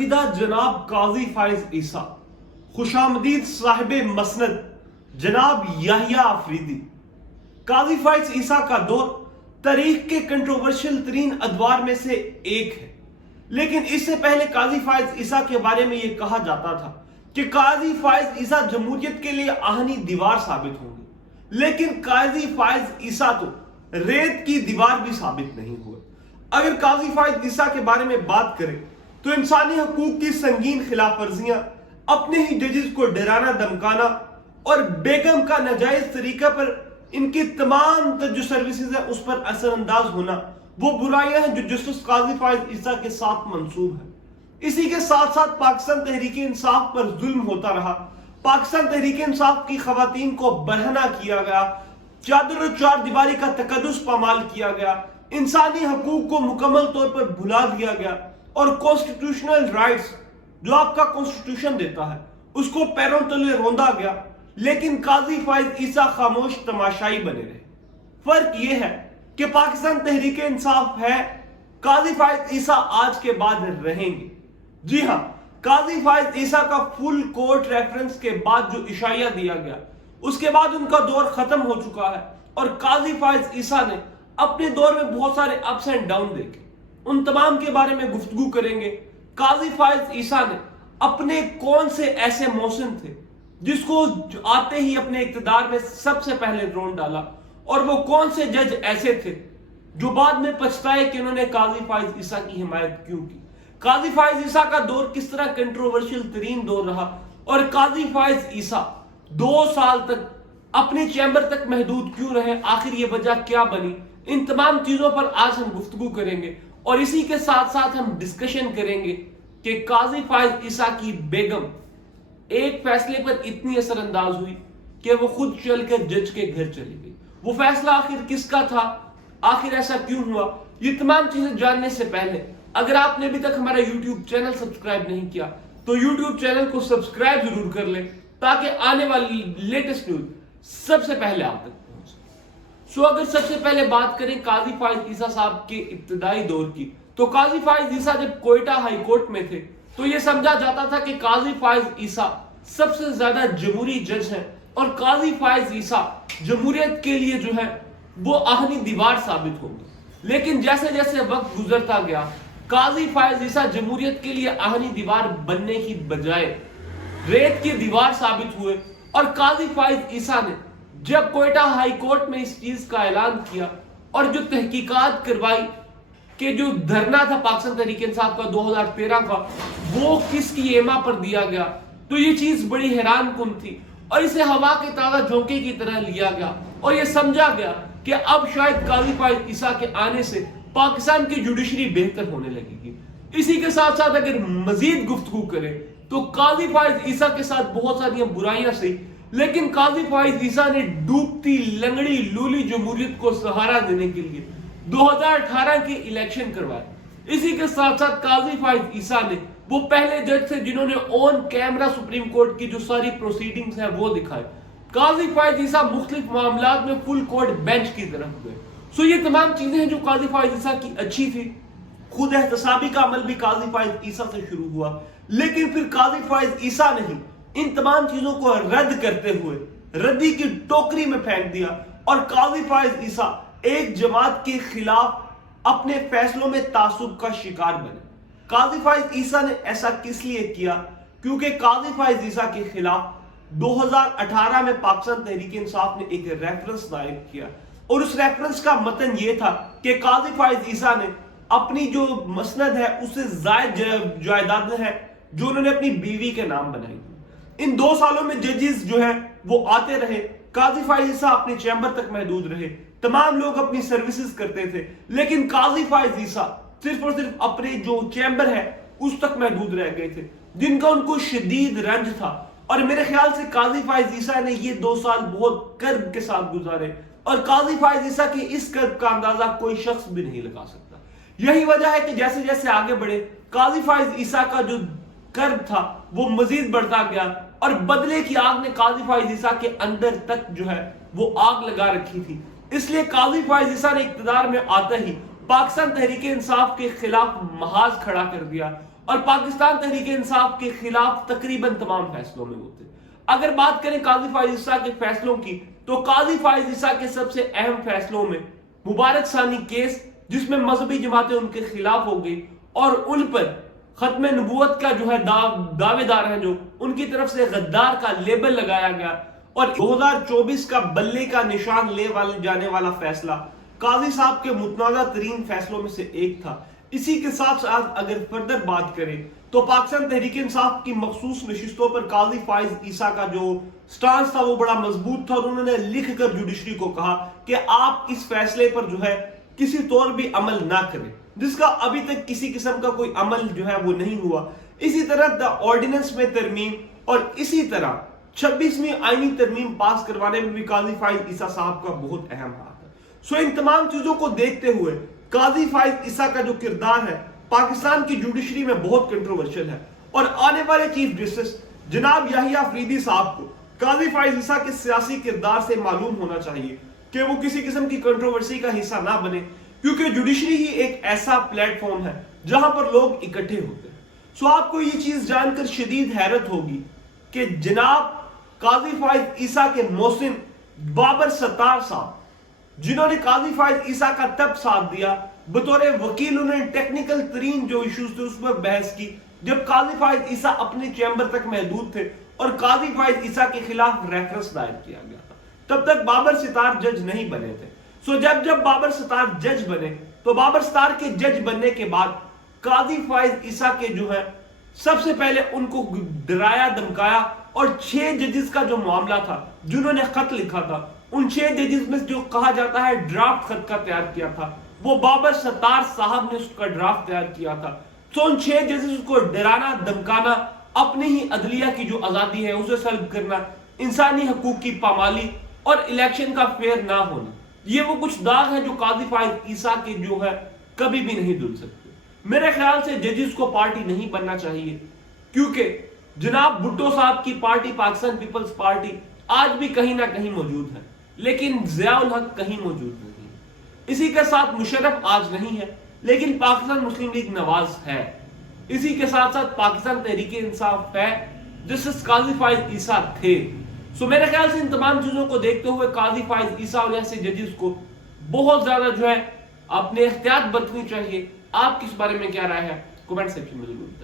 الوداع جناب قاضی فائز عیسیٰ، خوش آمدید صاحب مسند جناب یحییٰ آفریدی۔ قاضی فائز عیسیٰ کا دور تاریخ کے کنٹروورشل ترین ادوار میں سے ایک ہے، لیکن اس سے پہلے قاضی فائز عیسیٰ کے بارے میں یہ کہا جاتا تھا کہ قاضی فائز عیسیٰ جمہوریت کے لیے آہنی دیوار ثابت ہوں گے، لیکن قاضی فائز عیسیٰ تو ریت کی دیوار بھی ثابت نہیں ہوئے۔ اگر قاضی فائز عیسیٰ کے بارے میں بات کریں تو انسانی حقوق کی سنگین خلاف ورزیاں، اپنے ہی ججز کو ڈرانا دھمکانا اور بیگم کا ناجائز طریقہ پر ان کی تمام جو سروسز ہیں اس پر اثر انداز ہونا، وہ برائیاں ہیں جو جسٹس قاضی فائز عیسیٰ کے ساتھ منسوب ہیں۔ اسی کے ساتھ ساتھ پاکستان تحریک انصاف پر ظلم ہوتا رہا، پاکستان تحریک انصاف کی خواتین کو برہنہ کیا گیا، چادر و چار دیواری کا تقدس پامال کیا گیا، انسانی حقوق کو مکمل طور پر بھلا دیا گیا اور کانسٹیٹیوشنل رائٹس جو آپ کا کانسٹیٹیوشن دیتا ہے اس کو پیروں تلے روندا گیا، لیکن قاضی فائز عیسیٰ خاموش تماشائی بنے رہے۔ فرق یہ ہے کہ پاکستان تحریک انصاف ہے، قاضی فائز عیسیٰ آج کے بعد رہیں گے۔ جی ہاں، قاضی فائز عیسیٰ کا فل کورٹ ریفرنس کے بعد جو اشاعیہ دیا گیا اس کے بعد ان کا دور ختم ہو چکا ہے، اور قاضی فائز عیسیٰ نے اپنے دور میں بہت سارے اپس اینڈ ڈاؤن دیکھے، ان تمام کے بارے میں گفتگو کریں گے۔ قاضی فائز عیسیٰ نے اپنے کون سے ایسے محسن تھے جس کو آتے ہی اپنے اقتدار میں سب سے پہلے ڈرون ڈالا، اور وہ کون سے جج ایسے تھے جو بعد میں پچھتائے کہ انہوں نے قاضی فائز عیسیٰ کی حمایت کیوں کی۔ قاضی فائز عیسیٰ کا دور کس طرح کنٹروورشل ترین دور رہا، اور قاضی فائز عیسیٰ 2 سال تک اپنی چیمبر تک محدود کیوں رہے، آخر یہ وجہ کیا بنی، ان تمام چیزوں پر آج ہم گفتگو کریں گے۔ اور اسی کے ساتھ ساتھ ہم ڈسکشن کریں گے کہ قاضی فائز عیسیٰ کی بیگم ایک فیصلے پر اتنی اثر انداز ہوئی کہ وہ خود چل کر جج کے گھر چلی گئی۔ وہ فیصلہ آخر کس کا تھا، آخر ایسا کیوں ہوا، یہ تمام چیزیں جاننے سے پہلے اگر آپ نے ابھی تک ہمارا یوٹیوب چینل سبسکرائب نہیں کیا تو یوٹیوب چینل کو سبسکرائب ضرور کر لیں تاکہ آنے والی لیٹسٹ نیوز سب سے پہلے آپ تک پہنچے۔ اگر سب سے پہلے بات کریں قاضی فائز عیسیٰ صاحب کے ابتدائی دور کی، تو قاضی فائز عیسیٰ جب کوئٹہ ہائی کورٹ میں تھے تو یہ سمجھا جاتا تھا کہ قاضی فائز عیسیٰ سب سے زیادہ جمہوری جج ہیں، اور قاضی فائز عیسیٰ جمہوریت کے لیے جو ہے وہ آہنی دیوار ثابت ہوں گے۔ لیکن جیسے جیسے وقت گزرتا گیا، قاضی فائز عیسیٰ جمہوریت کے لیے آہنی دیوار بننے کی بجائے ریت کی دیوار ثابت ہوئے، اور قاضی فائز عیسیٰ نے جب کوئٹہ ہائی کورٹ میں اس چیز کا اعلان کیا اور جو تحقیقات کروائی کہ جو دھرنا تھا پاکستان تحریک انصاف کا 2013 کا وہ کس کی ایما پر دیا گیا، تو یہ چیز بڑی حیران کن تھی، اور اسے ہوا کے تازہ جھونکے کی طرح لیا گیا، اور یہ سمجھا گیا کہ اب شاید قاضی فائز عیسیٰ کے آنے سے پاکستان کی جوڈیشری بہتر ہونے لگے گی۔ اسی کے ساتھ ساتھ اگر مزید گفتگو کریں تو قاضی فائز عیسیٰ کے ساتھ بہت ساری برائیاں سے، لیکن قاضی فائز عیسیٰ نے ڈوبتی لنگڑی لولی جمہوریت کو سہارا دینے کے لیے 2018 کے الیکشن کروائے۔ اسی کے ساتھ ساتھ قاضی فائز عیسیٰ نے وہ پہلے جج تھے جنہوں نے آن کیمرہ سپریم کورٹ کی جو ساری پروسیڈنگز ہیں وہ دکھائے۔ قاضی فائز عیسیٰ مختلف معاملات میں فل کورٹ بینچ کی طرف ہوئے۔ یہ تمام چیزیں ہیں جو قاضی فائز عیسیٰ کی اچھی تھی۔ خود احتسابی کا عمل بھی قاضی فائز عیسیٰ سے شروع ہوا، لیکن پھر قاضی فائز عیسیٰ نے ان تمام چیزوں کو رد کرتے ہوئے ردی کی ٹوکری میں پھینک دیا، اور قاضی فائز عیسیٰ ایک جماعت کے خلاف اپنے فیصلوں میں تعصب کا شکار بنے۔ قاضی فائز عیسیٰ نے ایسا کس لیے کیا؟ کیونکہ قاضی فائز عیسیٰ کے خلاف 2018 میں پاکستان تحریک انصاف نے ایک ریفرنس دائر کیا، اور اس ریفرنس کا متن یہ تھا کہ قاضی فائز عیسیٰ نے اپنی جو مسند ہے اس سے زائد جائیداد ہے جو انہوں نے اپنی بیوی کے نام بنائی۔ ان 2 سالوں میں ججز جو ہیں وہ آتے رہے، قاضی فائز عیسیٰ اپنی چیمبر تک محدود رہے، تمام لوگ اپنی سروسز کرتے تھے، لیکن قاضی فائز عیسیٰ صرف اور صرف اپنے جو چیمبر ہے اس تک محدود رہ گئے تھے، جن کا ان کو شدید رنج تھا۔ اور میرے خیال سے قاضی فائز عیسیٰ نے یہ 2 سال بہت کرب کے ساتھ گزارے، اور قاضی فائز عیسیٰ کی اس کرب کا اندازہ کوئی شخص بھی نہیں لگا سکتا۔ یہی وجہ ہے کہ جیسے جیسے آگے بڑھے قاضی فائز عیسیٰ کا جو کرب تھا وہ مزید بڑھتا گیا، اور بدلے کی آگ نے قاضی فائز عیسیٰ کے اندر تک جو ہے وہ آگ لگا رکھی تھی۔ اس لیے قاضی فائز عیسیٰ نے اقتدار میں آتے ہی پاکستان تحریک انصاف کے خلاف محاذ کھڑا کر دیا، اور پاکستان تحریک انصاف کے خلاف تقریباً تمام فیصلوں میں وہ تھے۔ اگر بات کریں قاضی فائز عیسیٰ کے فیصلوں کی تو قاضی فائز عیسیٰ کے سب سے اہم فیصلوں میں مبارک ثانی کیس، جس میں مذہبی جماعتیں ان کے خلاف ہو گئی اور ان پر ختم نبوت کا جو ہے دعوے دار ہیں جو ان کی طرف سے غدار کا لیبل لگایا گیا، اور 2024 کا بلے کا نشان لے جانے والا فیصلہ قاضی صاحب کے متنازع ترین فیصلوں میں سے ایک تھا۔ اسی کے ساتھ ساتھ اگر فردر بات کریں تو پاکستان تحریک انصاف کی مخصوص نشستوں پر قاضی فائز عیسیٰ کا جو سٹانس تھا وہ بڑا مضبوط تھا، اور انہوں نے لکھ کر جوڈیشری کو کہا کہ آپ اس فیصلے پر جو ہے کسی طور بھی عمل نہ کریں، جس کا ابھی تک کسی قسم کا کوئی عمل جو ہے وہ نہیں ہوا۔ اسی طرح آرڈیننس میں ترمیم اور اسی طرح 26ویں آئینی ترمیم پاس کروانے میں بھی قاضی فائز عیسیٰ صاحب کا بہت اہم ہاتھ ہے۔ ان تمام چیزوں کو دیکھتے ہوئے قاضی فائز عیسیٰ کا جو کردار ہے پاکستان کی جوڈیشری میں بہت کنٹروورشل ہے، اور آنے والے چیف جسٹس جناب یحییٰ فریدی صاحب کو قاضی فائز عیسیٰ کے سیاسی کردار سے معلوم ہونا چاہیے کہ وہ کسی قسم کی کنٹروورسی کا حصہ نہ بنے، کیونکہ جوڈیشری ہی ایک ایسا پلیٹ فارم ہے جہاں پر لوگ اکٹھے ہوتے ہیں۔ آپ کو یہ چیز جان کر شدید حیرت ہوگی کہ جناب قاضی فائز عیسیٰ کے محسن بابر ستار صاحب، جنہوں نے قاضی فائز عیسیٰ کا تب ساتھ دیا بطور وکیل، انہوں نے ٹیکنیکل ترین جو ایشوز تھے اس پر بحث کی جب قاضی فائز عیسیٰ اپنے چیمبر تک محدود تھے اور قاضی فائز عیسیٰ کے خلاف ریفرنس دائر کیا گیا تھا۔ تب تک بابر ستار جج نہیں بنے تھے۔ جب بابر ستار جج بنے تو بابر ستار کے جج بننے کے بعد قاضی فائز عیسیٰ کے جو ہے سب سے پہلے ان کو ڈرایا دھمکایا، اور 6 ججز کا جو معاملہ تھا جنہوں نے خط لکھا تھا، ان 6 ججز میں جو کہا جاتا ہے ڈرافٹ خط کا تیار کیا تھا، وہ بابر ستار صاحب نے اس کا ڈرافٹ تیار کیا تھا۔ ان 6 ججز کو ڈرانا دھمکانا، اپنی ہی عدلیہ کی جو آزادی ہے اسے سلب کرنا، انسانی حقوق کی پامالی اور الیکشن کا فیئر نہ ہونا، یہ وہ کچھ داغ ہیں جو قاضی فائز عیسیٰ کے جو ہے کبھی بھی نہیں دھل سکتے۔ میرے خیال سے ججز کو پارٹی نہیں بننا چاہیے، کیونکہ جناب بھٹو صاحب کی پارٹی پاکستان پیپلز پارٹی آج بھی کہیں نہ کہیں موجود ہے، لیکن ضیاء الحق کہیں موجود نہیں ہے۔ اسی کے ساتھ مشرف آج نہیں ہے، لیکن پاکستان مسلم لیگ نواز ہے۔ اسی کے ساتھ ساتھ پاکستان تحریک انصاف ہے، جسٹس قاضی فائز عیسیٰ تھے۔ میرے خیال سے ان تمام چیزوں کو دیکھتے ہوئے قاضی فائز عیسیٰ اور ایسے ججز کو بہت زیادہ جو ہے اپنے احتیاط برتنی چاہیے۔ آپ کس بارے میں کیا رائے ہے؟ کمنٹ سیکشن میں ضرور